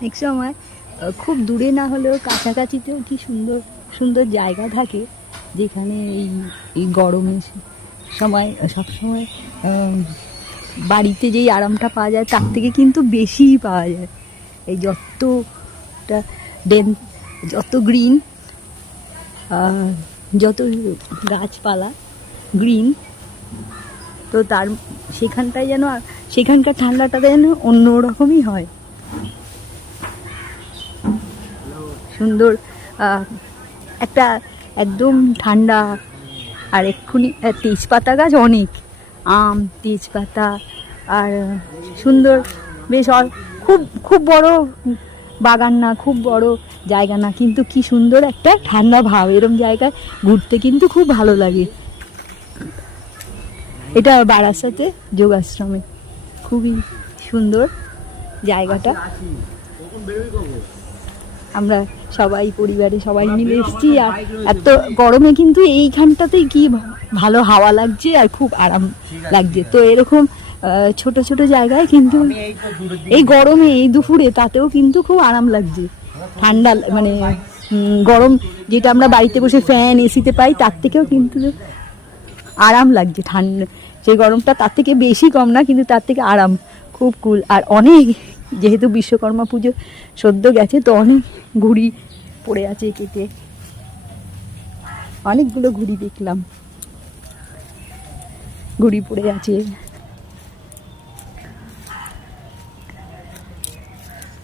অনেক সময় খুব দূরে না হলেও কাছাকাছিতেও কি সুন্দর সুন্দর জায়গা থাকে, যেখানে এই গরমের সময় সবসময় বাড়িতে যেই আরামটা পাওয়া যায় তার থেকে কিন্তু বেশিই পাওয়া যায়। এই যতটা যত গ্রিন, যত গাছপালা গ্রিন, তো তার সেখানটায় যেন সেখানকার ঠান্ডাটা যেন অন্যরকমই হয়। সুন্দর একটা একদম ঠান্ডা। আর এক্ষুনি তেজপাতা গাছ অনেক, আম, তেজপাতা, আর সুন্দর বেশ খুব খুব বড় বাগান না, খুব বড় জায়গা না, কিন্তু কি সুন্দর একটা ঠান্ডা ভাব। এরম জায়গায় ঘুরতে কিন্তু খুব ভালো লাগে। এটা বারাসাতে যোগাশ্রমে, খুবই সুন্দর জায়গাটা। আমরা সবাই পরিবারে সবাই মিলে এসেছি, আর এত গরমে কিন্তু এইখানটাতেই কি ভালো হাওয়া লাগছে আর খুব আরাম লাগছে। তো এরকম ছোট ছোট জায়গায় কিন্তু এই গরমে এই দুপুরে তাতেও কিন্তু খুব আরাম লাগছে। ঠান্ডা মানে গরম যেটা আমরা বাড়িতে বসে ফ্যান এসিতে পাই তার থেকেও কিন্তু আরাম লাগছে। ঠান্ডা সেই গরমটা তার থেকে বেশি কম না, কিন্তু তার থেকে আরাম, খুব কুল। আর অনেক, যেহেতু বিশ্বকর্মা পুজো সদ্য গেছে, তো অনেক ঘুড়ি পড়ে আছে কেটে, অনেকগুলো ঘুড়ি দেখলাম, ঘুড়ি পড়ে আছে,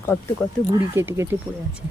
কত কত ঘুড়ি কেটে কেটে পড়ে আছে।